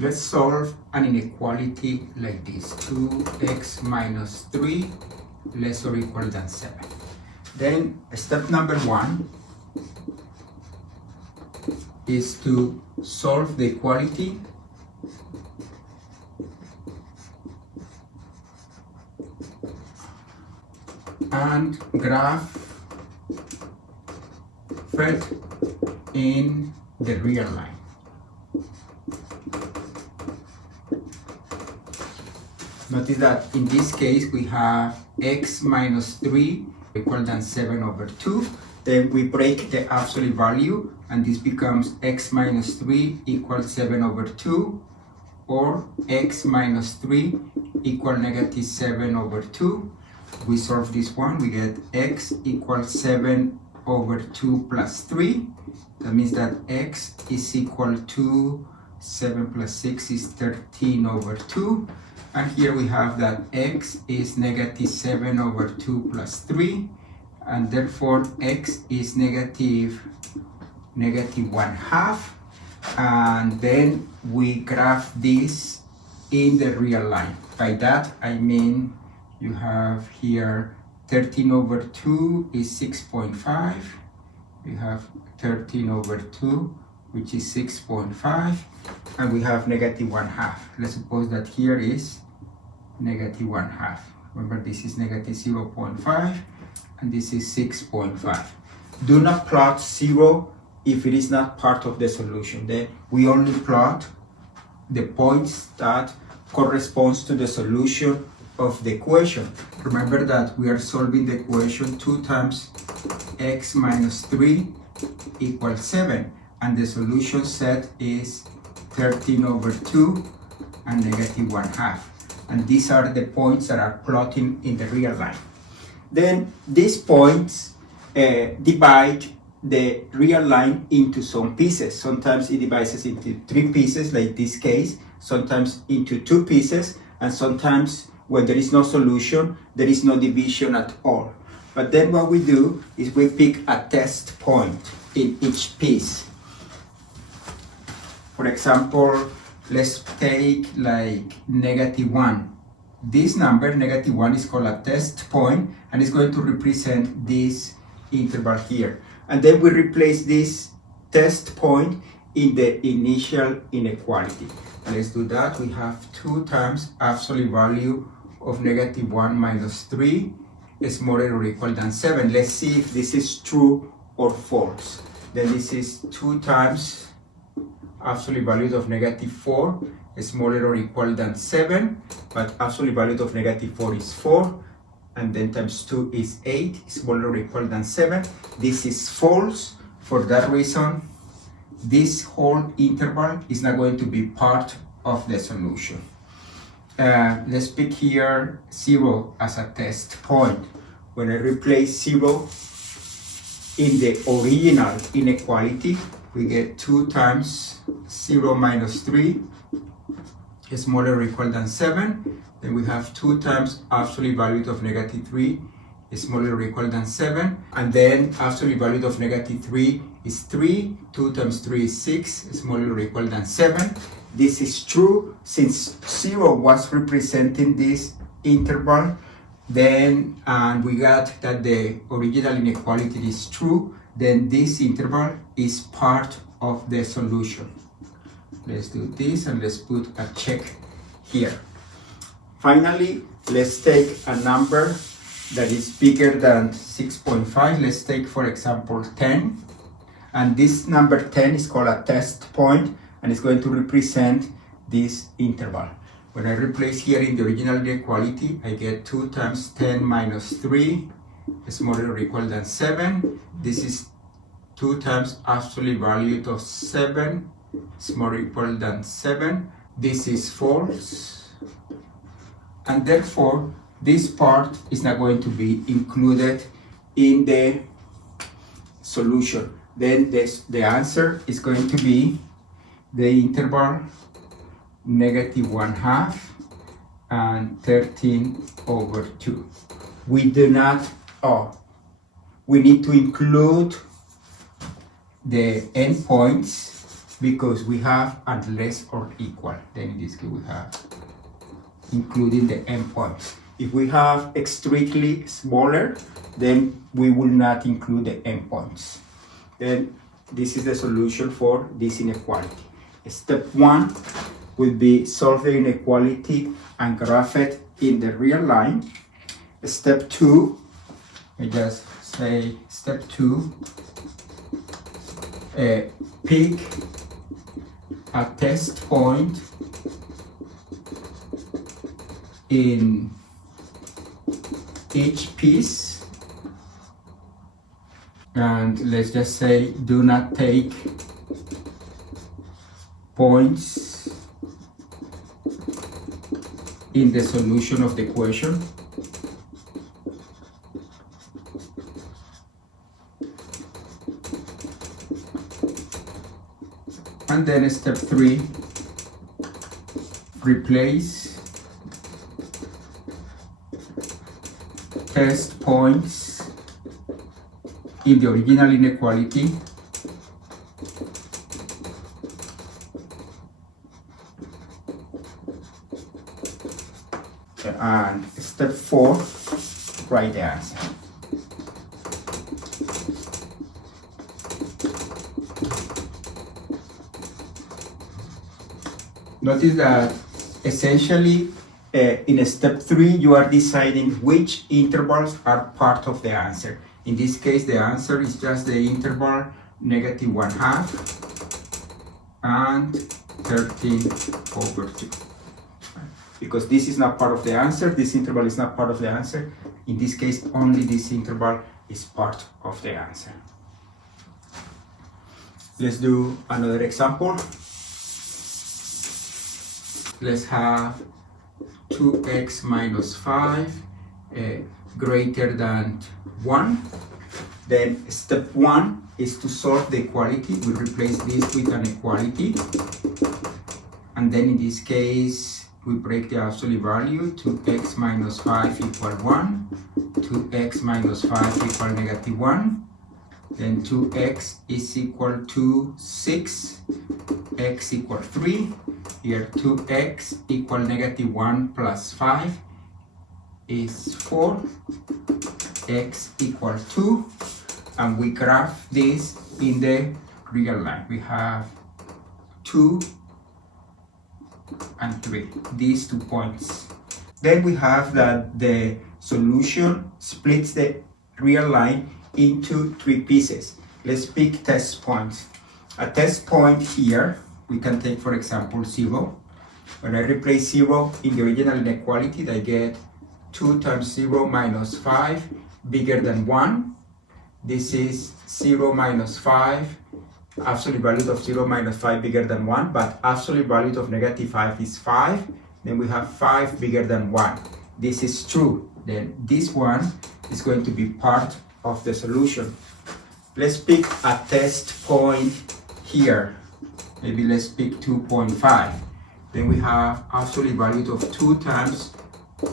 Let's solve an inequality like this: 2x minus 3 less or equal than 7. Then step number 1 is to solve the equality and graph it in the real line. Notice that in this case we have x minus 3 equal than 7 over 2. Then we break the absolute value and this becomes x minus 3 equals 7 over 2, or x minus 3 equal negative 7 over 2. We solve this one, we get x equals 7 over 2 plus 3. That means that x is equal to 7 plus 6 is 13 over 2. And here we have that x is negative 7 over 2 plus 3. And therefore x is negative 1/2. And then we graph this in the real line. By that I mean you have here 13 over 2 is 6.5. We have 13 over 2, which is 6.5. And we have negative 1/2. Let's suppose that here is negative 1/2. Remember, this is negative 0.5 and this is 6.5. Do not plot 0 if it is not part of the solution. Then we only plot the points that corresponds to the solution of the equation. Remember that we are solving the equation 2 times x minus 3 equals 7, and the solution set is 13 over 2 and negative 1/2. And these are the points that are plotting in the real line. Then these points divide the real line into some pieces. Sometimes it divides us into 3 pieces, like this case, sometimes into 2 pieces, and sometimes when there is no solution, there is no division at all. But then what we do is we pick a test point in each piece. For example, let's take like negative 1. This number, negative 1, is called a test point, and it's going to represent this interval here. And then we replace this test point in the initial inequality. And let's do that. We have 2 times absolute value of negative 1 minus 3 is smaller or equal than 7. Let's see if this is true or false. Then this is 2 times absolute value of negative 4 is smaller or equal than 7, but absolute value of negative 4 is 4, and then times 2 is 8, smaller or equal than 7. This is false. For that reason, this whole interval is not going to be part of the solution. Let's pick here 0 as a test point. When I replace 0 in the original inequality, we get 2 times 0 minus 3 is smaller or equal than 7. Then we have 2 times absolute value of negative 3 is smaller or equal than 7. And then absolute value of negative 3 is 3. 2 times 3 is 6, is smaller or equal than 7. This is true since 0 was representing this interval. Then, and we got that the original inequality is true, then this interval is part of the solution. Let's do this and let's put a check here. Finally, let's take a number that is bigger than 6.5. Let's take, for example, 10. And this number 10 is called a test point, and it's going to represent this interval. When I replace here in the original inequality, I get 2 times 10 minus 3 is smaller or equal than 7. This is 2 times absolute value of 7 smaller or equal than 7. This is false. And therefore, this part is not going to be included in the solution. Then the answer is going to be the interval negative 1/2 and 13 over 2. We do not, we need to include the endpoints because we have unless or equal. Then in this case we have including the endpoints. If we have strictly smaller, then we will not include the endpoints. Then this is the solution for this inequality. Step 1 would be solve the inequality and graph it in the real line. Step 2, I just say step 2, pick a test point in each piece, and let's just say do not take points in the solution of the equation. And then step 3, replace test points in the original inequality and step 4, write the answer. Notice that essentially in step 3 you are deciding which intervals are part of the answer. In this case the answer is just the interval -1/2 and 13/2. Because this is not part of the answer, this interval is not part of the answer. In this case only this interval is part of the answer. Let's do another example. Let's have 2x minus 5 greater than 1. Then step 1 is to solve the equality. We replace this with an equality. And then in this case, we break the absolute value. 2x minus 5 equal 1. 2x minus 5 equal -1. Then 2x is equal to 6. X equal 3. Here 2x equal -1 plus 5 is 4. X equal 2. And we graph this in the real line. We have 2 and 3, these 2 points. Then we have that the solution splits the real line into 3 pieces. Let's pick test points. A test point here, we can take for example 0. When I replace 0 in the original inequality, I get 2 times 0 minus 5 bigger than 1. This is 0 minus 5, absolute value of 0 minus 5 bigger than 1, but absolute value of -5 is 5. Then we have 5 bigger than 1. This is true. Then this one is going to be part of the solution. Let's pick a test point here. Maybe let's pick 2.5. Then we have absolute value of 2 times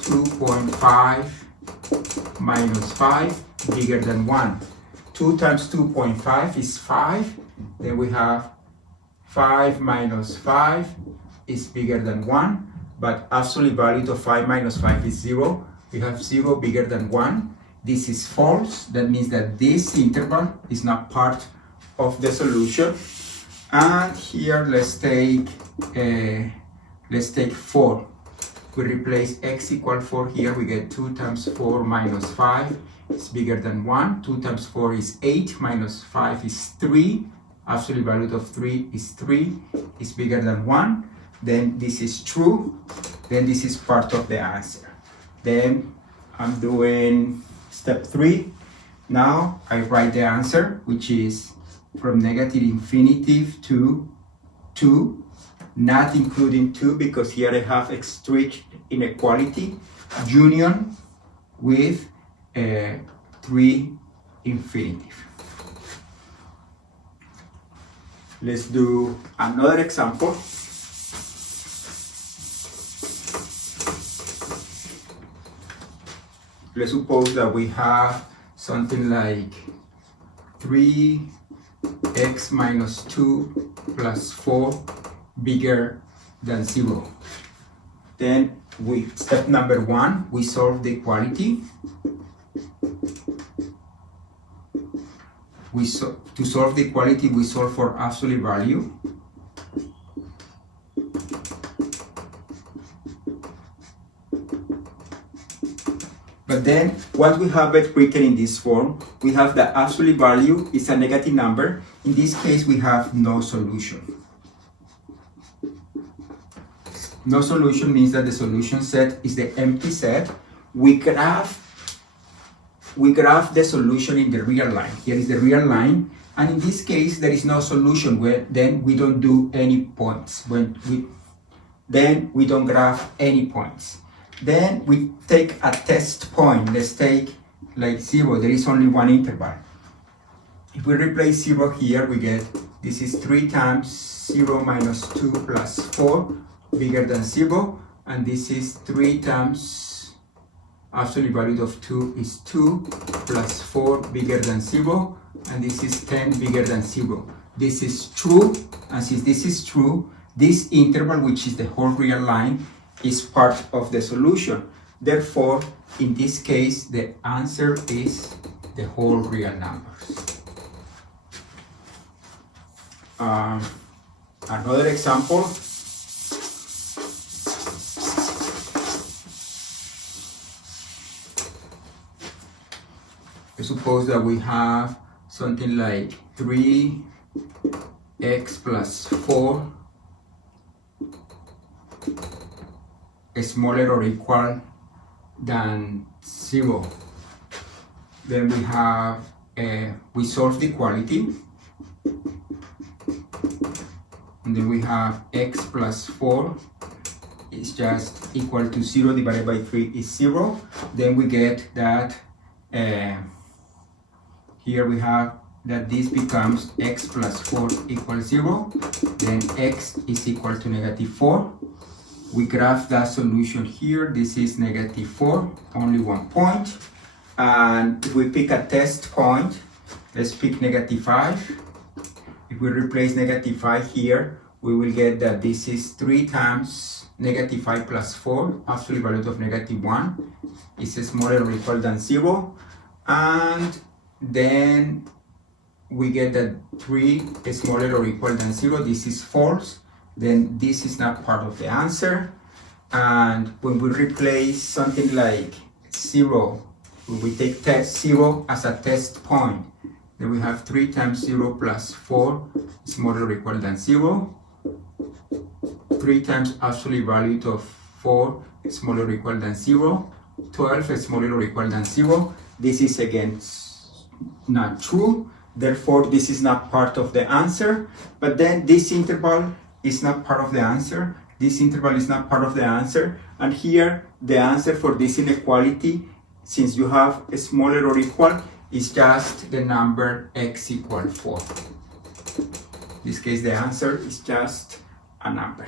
2.5 minus 5 bigger than 1. 2 times 2.5 is 5. Then we have 5 minus 5 is bigger than 1. But absolute value of 5 minus 5 is 0. We have 0 bigger than 1. This is false. That means that this interval is not part of the solution. And here let's take 4. We replace x equal 4 here. We get 2 times 4 minus 5 is bigger than 1. 2 times 4 is 8 minus 5 is 3. Absolute value of 3 is 3 is bigger than 1. Then this is true. Then this is part of the answer. Then I'm doing step 3. Now I write the answer, which is from -infinity to 2, not including 2 because here I have a strict inequality, union with 3 infinitive. Let's do another example. Let's suppose that we have something like 3 x minus 2 plus 4 bigger than 0. Then step number 1, we solve the equality. To solve the equality, we solve for absolute value. But then, what we have it written in this form, we have the absolute value is a negative number. In this case, we have no solution. No solution means that the solution set is the empty set. We graph the solution in the real line. Here is the real line. And in this case, there is no solution. Then we don't do any points. Then we don't graph any points. Then we take a test point. Let's take like 0. There is only one interval. If we replace 0 here, we get this is 3 times 0 minus 2 plus 4 bigger than 0. And this is 3 times absolute value of 2 is 2 plus 4 bigger than 0. And this is 10 bigger than 0. This is true. And since this is true, this interval, which is the whole real line, is part of the solution. Therefore, in this case, the answer is the whole real numbers. Another example. Suppose that we have something like 3x plus 4 smaller or equal than 0. Then we have, we solve the equality. And then we have x plus 4 is just equal to 0 divided by 3 is 0. Then we get that here we have that this becomes x plus 4 equals 0. Then x is equal to negative 4. We graph that solution here. This is negative 4, only 1 point. And if we pick a test point, let's pick negative 5. If we replace negative 5 here, we will get that this is 3 times negative 5 plus 4, absolute value of negative 1 is smaller or equal than 0. And then we get that 3 is smaller or equal than 0. This is false. Then this is not part of the answer. And when we replace something like 0, when we take test 0 as a test point, then we have 3 times 0 plus 4 smaller or equal than 0. 3 times absolute value of 4 smaller or equal than 0. 12 is smaller or equal than 0. This is again not true. Therefore, this is not part of the answer. But then this interval is not part of the answer. This interval is not part of the answer. And here, the answer for this inequality, since you have a smaller or equal, is just the number x equal 4. In this case, the answer is just a number.